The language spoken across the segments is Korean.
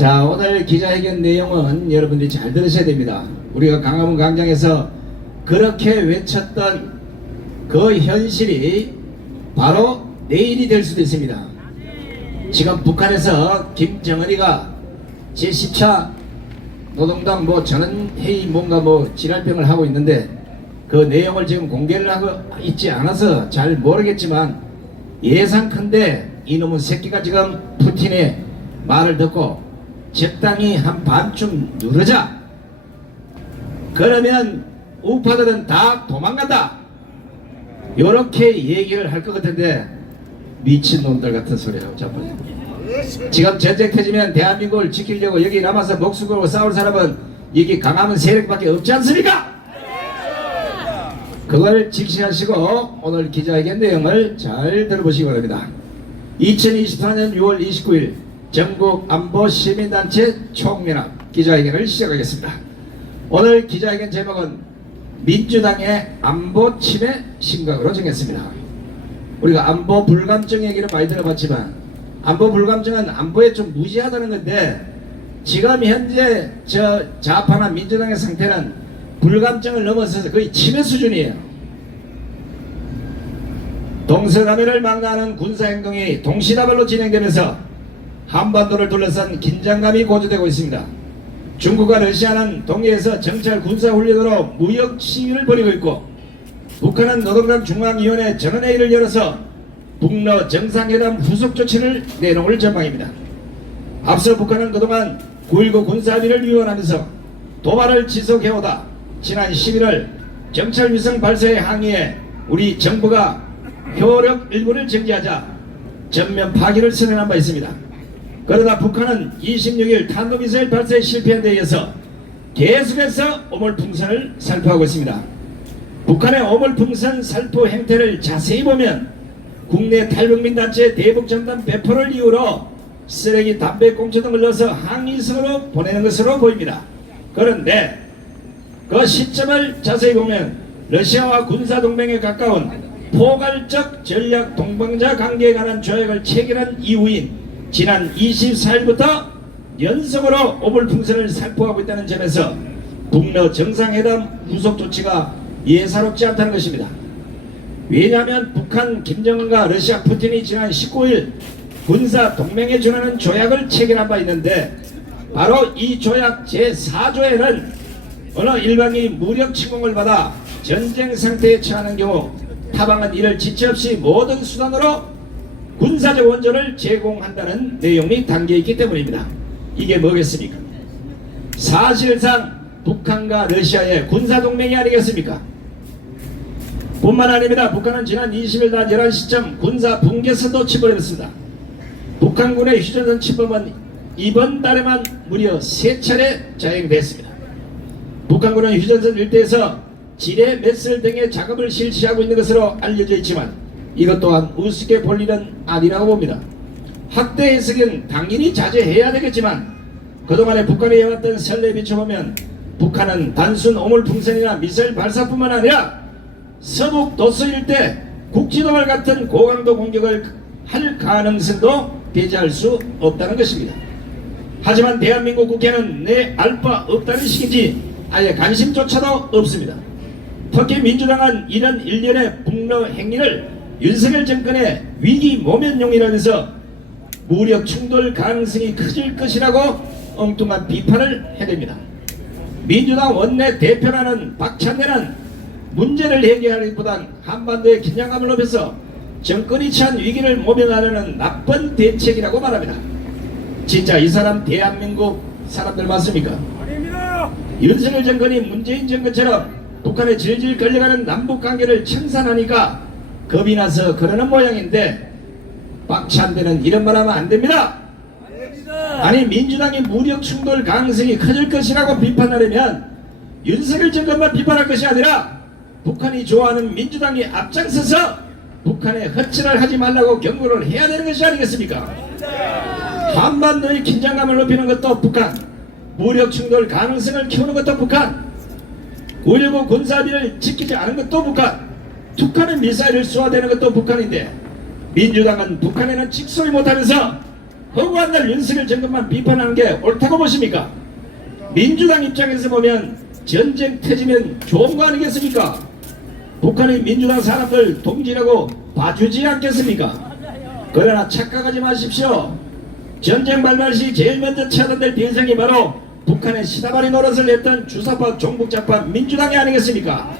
자, 오늘 기자회견 내용은 여러분들이 잘 들으셔야 됩니다. 우리가 광화문 광장에서 그렇게 외쳤던 그 현실이 바로 내일이 될 수도 있습니다. 지금 북한에서 김정은이가 제10차 노동당 전원회의 뭔가 지랄병을 하고 있는데 그 내용을 지금 공개를 하고 있지 않아서 잘 모르겠지만 예상컨대 이놈의 새끼가 지금 푸틴의 말을 듣고 적당히 한 반쯤 누르자. 그러면 우파들은 다 도망간다. 요렇게 얘기를 할 것 같은데 미친놈들 같은 소리하고 자꾸 지금 전쟁 터지면 대한민국을 지키려고 여기 남아서 목숨 걸고 싸울 사람은 여기 강함은 세력밖에 없지 않습니까? 그걸 직시하시고 오늘 기자회견 내용을 잘 들어보시기 바랍니다. 2024년 6월 29일 전국 안보 시민단체 총연합 기자회견을 시작하겠습니다. 오늘 기자회견 제목은 민주당의 안보 침해 심각으로 정했습니다. 우리가 안보 불감증 얘기를 많이 들어봤지만 안보 불감증은 안보에 좀 무지하다는 건데 지금 현재 저 좌파나 민주당의 상태는 불감증을 넘어서서 거의 침해 수준이에요. 동서남북을 망라하는 군사행동이 동시다발로 진행되면서 한반도를 둘러싼 긴장감이 고조되고 있습니다. 중국과 러시아는 동해에서 정찰 군사훈련으로 무역 시위를 벌이고 있고 북한은 노동당 중앙위원회 전원회의를 열어서 북러 정상회담 후속 조치를 내놓을 전망입니다. 앞서 북한은 그동안 9.19 군사합의를 위반하면서 도발을 지속해오다 지난 11월 정찰위성 발사에 항의해 우리 정부가 효력 일부를 정지하자 전면 파기를 선언한 바 있습니다. 그러다 북한은 26일 탄도미사일 발사에 실패한 데 이어서 계속해서 오물풍선을 살포하고 있습니다. 북한의 오물풍선 살포 행태를 자세히 보면 국내 탈북민단체 대북전단 배포를 이유로 쓰레기, 담배, 꽁초 등을 넣어서 항의성으로 보내는 것으로 보입니다. 그런데 그 시점을 자세히 보면 러시아와 군사동맹에 가까운 포괄적 전략 동반자 관계에 관한 조약을 체결한 이후인 지난 24일부터 연속으로 오물풍선을 살포하고 있다는 점에서 북러 정상회담 후속 조치가 예사롭지 않다는 것입니다. 왜냐하면 북한 김정은과 러시아 푸틴이 지난 19일 군사 동맹에 준하는 조약을 체결한 바 있는데 바로 이 조약 제4조에는 어느 일방이 무력 침공을 받아 전쟁 상태에 처하는 경우 타방은 이를 지체 없이 모든 수단으로 군사적 원조를 제공한다는 내용이 담겨있기 때문입니다. 이게 뭐겠습니까? 사실상 북한과 러시아의 군사동맹이 아니겠습니까? 뿐만 아닙니다. 북한은 지난 20일 낮 11시쯤 군사 붕괴선도 침범했습니다. 북한군의 휴전선 침범은 이번 달에만 무려 3차례 자행됐습니다. 북한군은 휴전선 일대에서 지뢰 매설 등의 작업을 실시하고 있는 것으로 알려져 있지만 이것 또한 우습게 볼 일은 아니라고 봅니다. 확대 해석은 당연히 자제해야 되겠지만 그동안에 북한이 해왔던 선례에 비춰보면 북한은 단순 오물풍선이나 미사일 발사뿐만 아니라 서북 도서 일대 국지도발 같은 고강도 공격을 할 가능성도 배제할 수 없다는 것입니다. 하지만 대한민국 국회는 내 알 바 없다는 식인지 아예 관심조차도 없습니다. 특히 민주당은 이런 일련의 북러 행위를 윤석열 정권의 위기 모면용이라면서 무력 충돌 가능성이 커질 것이라고 엉뚱한 비판을 해댑니다. 민주당 원내 대표라는 박찬대는 문제를 해결하기보단 한반도의 긴장감을 높여서 정권이 처한 위기를 모면하려는 나쁜 대책이라고 말합니다. 진짜 이 사람 대한민국 사람들 맞습니까? 아닙니다. 윤석열 정권이 문재인 정권처럼 북한에 질질 끌려가는 남북관계를 청산하니까 겁이 나서 그러는 모양인데 박찬대는 이런 말 하면 안됩니다. 아니 민주당이 무력 충돌 가능성이 커질 것이라고 비판하려면 윤석열 정권만 비판할 것이 아니라 북한이 좋아하는 민주당이 앞장서서 북한에 허칠을 하지 말라고 경고를 해야 되는 것이 아니겠습니까? 한반도의 긴장감을 높이는 것도 북한, 무력 충돌 가능성을 키우는 것도 북한, 9.19 군사합의를 지키지 않은 것도 북한, 북한은 미사일을 쏘아대는 것도 북한인데 민주당은 북한에는 직소리 못하면서 허구한 날 윤석열 정권만 비판하는 게 옳다고 보십니까? 민주당 입장에서 보면 전쟁 터지면 좋은 거 아니겠습니까? 북한이 민주당 사람들 동지라고 봐주지 않겠습니까? 그러나 착각하지 마십시오. 전쟁 발발 시 제일 먼저 차단될 대상이 바로 북한의 시다바리 노릇을 했던 주사파 종북자파 민주당이 아니겠습니까?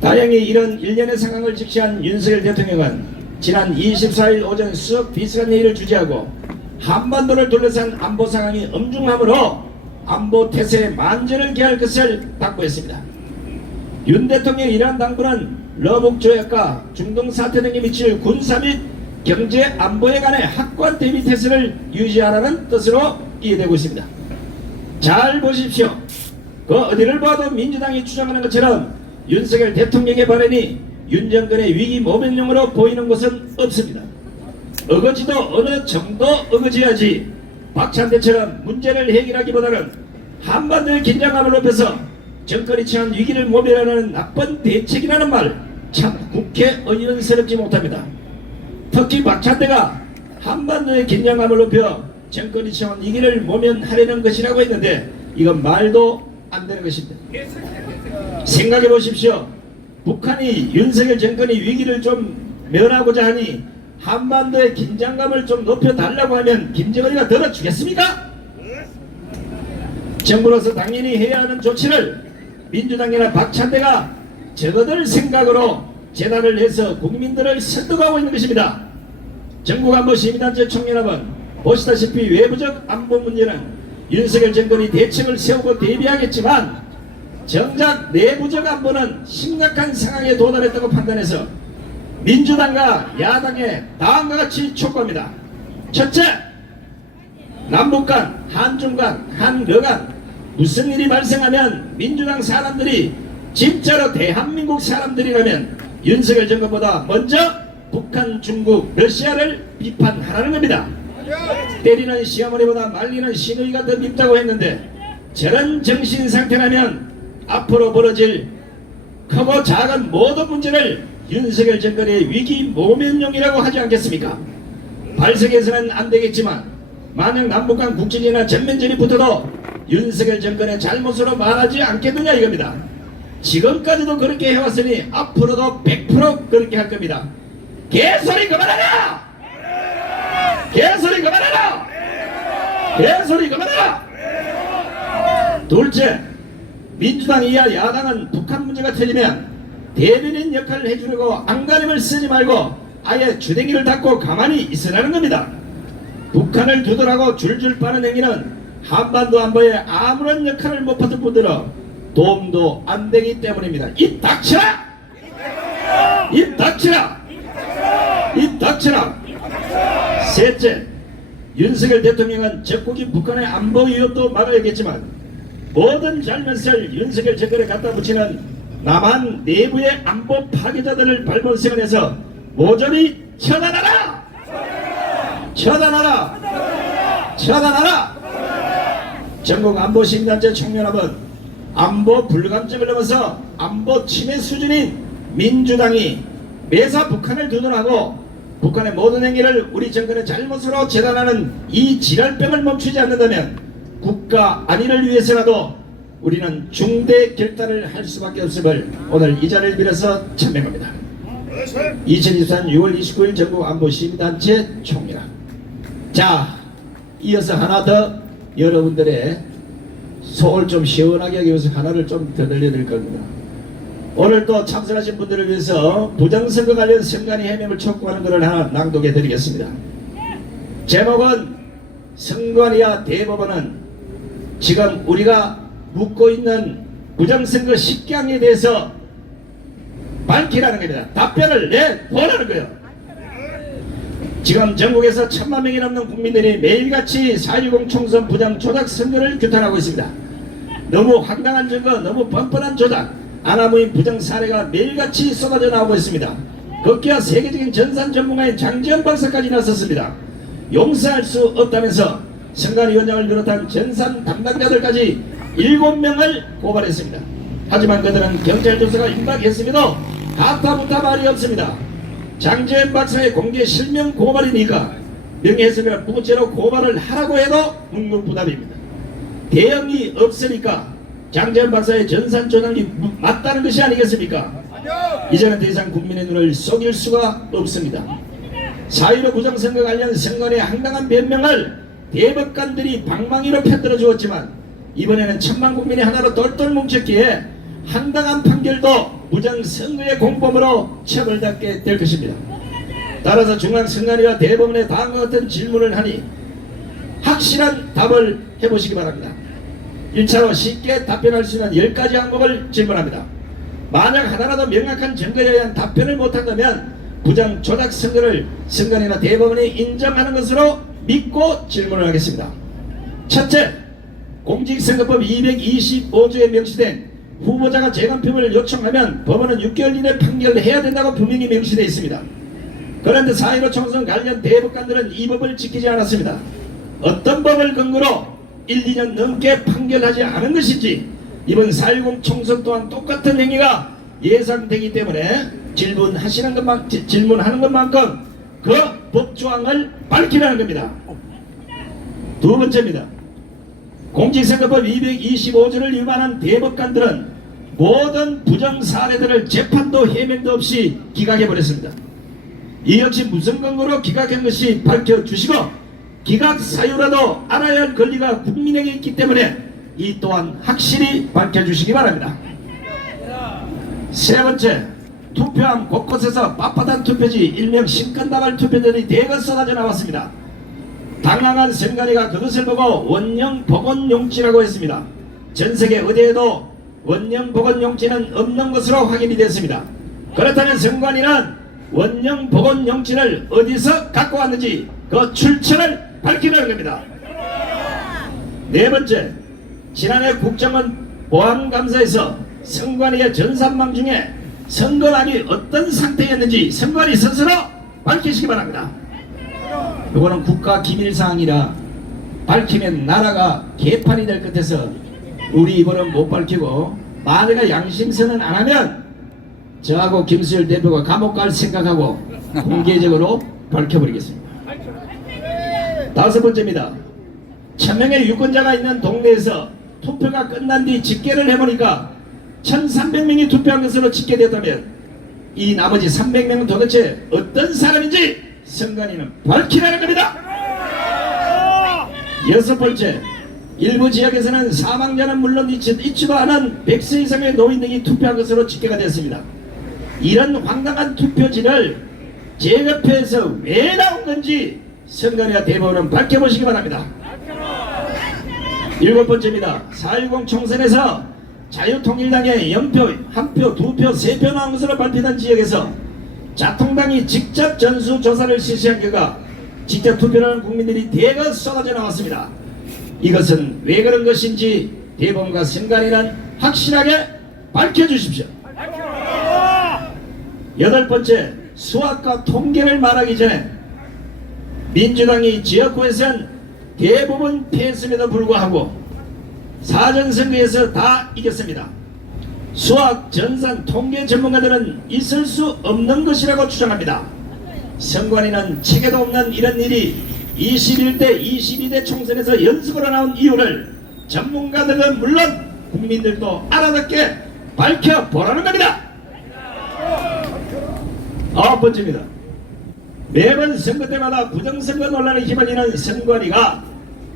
다행히 이런 일련의 상황을 직시한 윤석열 대통령은 지난 24일 오전 수석 비서관 회의를 주재하고 한반도를 둘러싼 안보 상황이 엄중하므로 안보 태세에 만전을 기할 것을 당부했습니다. 윤 대통령 이란 당부는 러북 조약과 중동 사태 등에 미칠 군사 및 경제 안보에 관해 확고한 대비 태세를 유지하라는 뜻으로 이해되고 있습니다. 잘 보십시오. 그 어디를 봐도 민주당이 주장하는 것처럼 윤석열 대통령의 발언이 윤 정권의 위기 모면용으로 보이는 것은 없습니다. 어거지도 어느 정도 어거지야지 박찬대처럼 문제를 해결하기보다는 한반도의 긴장감을 높여서 정권이 처한 위기를 모면하는 나쁜 대책이라는 말 참 국회의원스럽지 못합니다. 특히 박찬대가 한반도의 긴장감을 높여 정권이 처한 위기를 모면하려는 것이라고 했는데 이건 말도 안 되는 것입니다. 생각해 보십시오. 북한이 윤석열 정권이 위기를 좀 면하고자 하니 한반도의 긴장감을 좀 높여달라고 하면 김정은이가 들어주겠습니까? 정부로서 당연히 해야 하는 조치를 민주당이나 박찬대가 저거들 생각으로 재단을 해서 국민들을 설득하고 있는 것입니다. 전국안보 시민단체 총연합은 보시다시피 외부적 안보 문제는 윤석열 정권이 대책을 세우고 대비하겠지만 정작 내부적 안보는 심각한 상황에 도달했다고 판단해서 민주당과 야당에 다음과 같이 촉구합니다. 첫째, 남북 간, 한중 간, 한러 간 무슨 일이 발생하면 민주당 사람들이 진짜로 대한민국 사람들이라면 윤석열 정권보다 먼저 북한, 중국, 러시아를 비판하라는 겁니다. 때리는 시어머니보다 말리는 시누이가 더 밉다고 했는데 저런 정신 상태라면 앞으로 벌어질 크고 작은 모든 문제를 윤석열 정권의 위기 모면용이라고 하지 않겠습니까? 발석해서는 안 되겠지만 만약 남북간 국진이나 전면전이 붙어도 윤석열 정권의 잘못으로 말하지 않겠느냐 이겁니다. 지금까지도 그렇게 해왔으니 앞으로도 100% 그렇게 할 겁니다. 개소리 그만하라! 개소리 그만하라! 개소리 그만하라! 둘째, 민주당 이하 야당은 북한 문제가 터지면 대변인 역할을 해주려고 안간힘을 쓰지 말고 아예 주댕이를 닫고 가만히 있으라는 겁니다. 북한을 두드라고 줄줄 빠는 행위는 한반도 안보에 아무런 역할을 못 받을 뿐더러 도움도 안 되기 때문입니다. 입 닥쳐라! 입 닥쳐라! 입 닥쳐라! 셋째, 윤석열 대통령은 적국인 북한의 안보 위협도 막아야겠지만 모든 잘못을 윤석열 정권에 갖다 붙이는 남한 내부의 안보 파괴자들을 발본색원해서 모조리 처단하라! 처단하라! 처단하라! 전국 안보 시민단체 총연합은 안보 불감점을 넘어서 안보 침해 수준인 민주당이 매사 북한을 두둔하고 북한의 모든 행위를 우리 정권의 잘못으로 재단하는 이 지랄병을 멈추지 않는다면 국가 안위를 위해서라도 우리는 중대 결단을 할 수밖에 없음을 오늘 이 자리를 빌어서 천명합니다. 2024년 6월 29일 전국 안보 시민단체 총연합. 자, 이어서 하나 더 여러분들의 속을 좀 시원하게 하기 위해서 하나를 좀 더 들려드릴 겁니다. 오늘 또 참석하신 분들을 위해서 부정선거 관련 선관위 해명을 촉구하는 것을 하나 낭독해 드리겠습니다. 제목은 선관위와 대법원은 지금 우리가 묻고 있는 부정선거 식량에 대해서 밝히라는 겁니다. 답변을 내보라는 거예요. 지금 전국에서 1000만 명이 넘는 국민들이 매일같이 4.20 총선 부정 조작 선거를 규탄하고 있습니다. 너무 황당한 증거, 너무 뻔뻔한 조작, 아나무인 부정 사례가 매일같이 쏟아져 나오고 있습니다. 급기야 세계적인 전산 전문가인 장지현 박사까지 나섰습니다. 용서할 수 없다면서 선관위원장을 비롯한 전산 담당자들까지 7명을 고발했습니다. 하지만 그들은 경찰 조사가 임박했음에도 가타부타 말이 없습니다. 장지현 박사의 공개 실명 고발이니까 명예훼손이나 부부죄로 고발을 하라고 해도 묵묵부답입니다. 대응이 없으니까 장재현 박사의 전산 조작이 맞다는 것이 아니겠습니까? 이제는 더 이상 국민의 눈을 속일 수가 없습니다. 4.15 부정선거 관련 선관위의 황당한 변명을 대법관들이 방망이로 편들어 주었지만 이번에는 천만 국민이 하나로 똘똘 뭉쳤기에 황당한 판결도 부정선거의 공범으로 처벌받게 될 것입니다. 따라서 중앙선관위와 대법원에 다음과 같은 질문을 하니 확실한 답을 해보시기 바랍니다. 1차로 쉽게 답변할 수 있는 10가지 항목을 질문합니다. 만약 하나라도 명확한 증거에 의한 답변을 못한다면 부정 조작 선거를 선관위나 대법원이 인정하는 것으로 믿고 질문을 하겠습니다. 첫째, 공직선거법 225조에 명시된 후보자가 재검표를 요청하면 법원은 6개월 이내 판결을 해야 된다고 분명히 명시되어 있습니다. 그런데 4.15 총선 관련 대법관들은 이 법을 지키지 않았습니다. 어떤 법을 근거로 1, 2년 넘게 판결하지 않은 것인지 이번 4.10 총선 또한 똑같은 행위가 예상되기 때문에 질문하는 것만큼 그 법조항을 밝히라는 겁니다. 두 번째입니다. 공직선거법 225조를 위반한 대법관들은 모든 부정 사례들을 재판도 해명도 없이 기각해버렸습니다. 이 역시 무슨 근거로 기각한 것이 밝혀주시고 기각 사유라도 알아야 할 권리가 국민에게 있기 때문에 이 또한 확실히 밝혀주시기 바랍니다. 세 번째, 투표함 곳곳에서 빳빳한 투표지 일명 신건당할 투표들이 대거 쏟아져 나왔습니다. 당황한 선관위가 그것을 보고 원형 복원용지라고 했습니다. 전세계 어디에도 원형 복원용지는 없는 것으로 확인이 됐습니다. 그렇다면 선관위는 원형 복원용지를 어디서 갖고 왔는지 그 출처를 밝히라는 겁니다. 네 번째, 지난해 국정원 보안감사에서 선관위의 전산망 중에 선거란이 어떤 상태였는지 선관위 스스로 밝히시기 바랍니다. 이거는 국가기밀사항이라 밝히면 나라가 개판이 될 것 같아서 우리 이번은 못 밝히고 만약에 양심선언 안 하면 저하고 김수열 대표가 감옥 갈 생각하고 공개적으로 밝혀버리겠습니다. 다섯 번째입니다. 1000명의 유권자가 있는 동네에서 투표가 끝난 뒤 집계를 해보니까 1300명이 투표한 것으로 집계됐다면 이 나머지 300명은 도대체 어떤 사람인지 선관위는 밝히라는 겁니다. 여섯 번째, 일부 지역에서는 사망자는 물론 있지도 않은 100세 이상의 노인 등이 투표한 것으로 집계가 됐습니다. 이런 황당한 투표지를 재검표에서 왜 나온 건지 선관위와 대법원은 밝혀보시기 바랍니다. 일곱 번째입니다. 4.10 총선에서 자유통일당의 0표, 1표, 2표, 3표 나온 것으로 발표된 지역에서 자통당이 직접 전수조사를 실시한 결과 직접 투표하는 국민들이 대거 쏟아져 나왔습니다. 이것은 왜 그런 것인지 대법원과 선관위는 확실하게 밝혀주십시오. 여덟 번째, 수학과 통계를 말하기 전에 민주당이 지역구에서는 대부분 패했음에도 불구하고 사전선거에서 다 이겼습니다. 수학, 전산, 통계 전문가들은 있을 수 없는 것이라고 주장합니다. 선관위는 책에도 없는 이런 일이 21대, 22대 총선에서 연속으로 나온 이유를 전문가들은 물론 국민들도 알아듣게 밝혀보라는 겁니다. 아홉 번째입니다. 매번 선거 때마다 부정선거 논란에 휘말리는 선관위가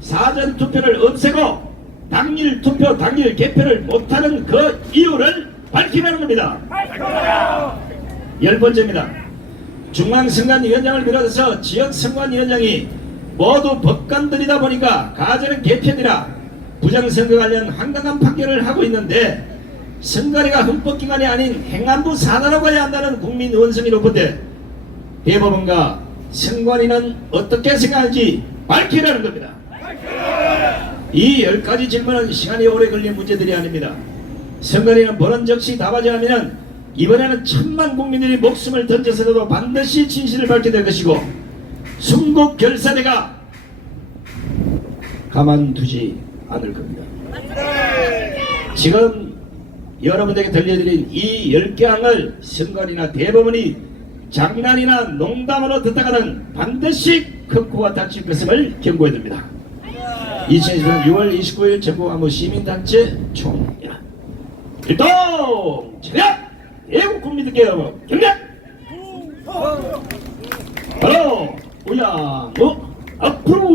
사전투표를 없애고 당일 투표, 당일 개표를 못하는 그 이유를 밝히라는 겁니다. 열 번째입니다. 중앙선관위원장을 비롯해서 지역선관위원장이 모두 법관들이다 보니까 가저는 개편이라 부정선거 관련 황당한 판결을 하고 있는데 선관위가 헌법기관이 아닌 행안부 산하로 가야 한다는 국민 원성이 높은데 대법원과 선관위는 어떻게 생각하는지 밝히라는 겁니다. 이 10가지 질문은 시간이 오래 걸린 문제들이 아닙니다. 선관위는 본원 적시 답하지 않으면 이번에는 천만 국민들이 목숨을 던져서라도 반드시 진실을 밝게 될 것이고 순국 결사대가 가만두지 않을 겁니다. 지금 여러분들에게 들려드린 이 10개 항을 선관위나 대법원이 장난이나 농담으로 듣다가는 반드시 큰 코가 닥칠 것임을 경고해둡니다. 2020년 6월 29일 전국안보 시민단체 총연 일동 차렷 애국 국민들께 여러분 경례 바로 우양무 앞으로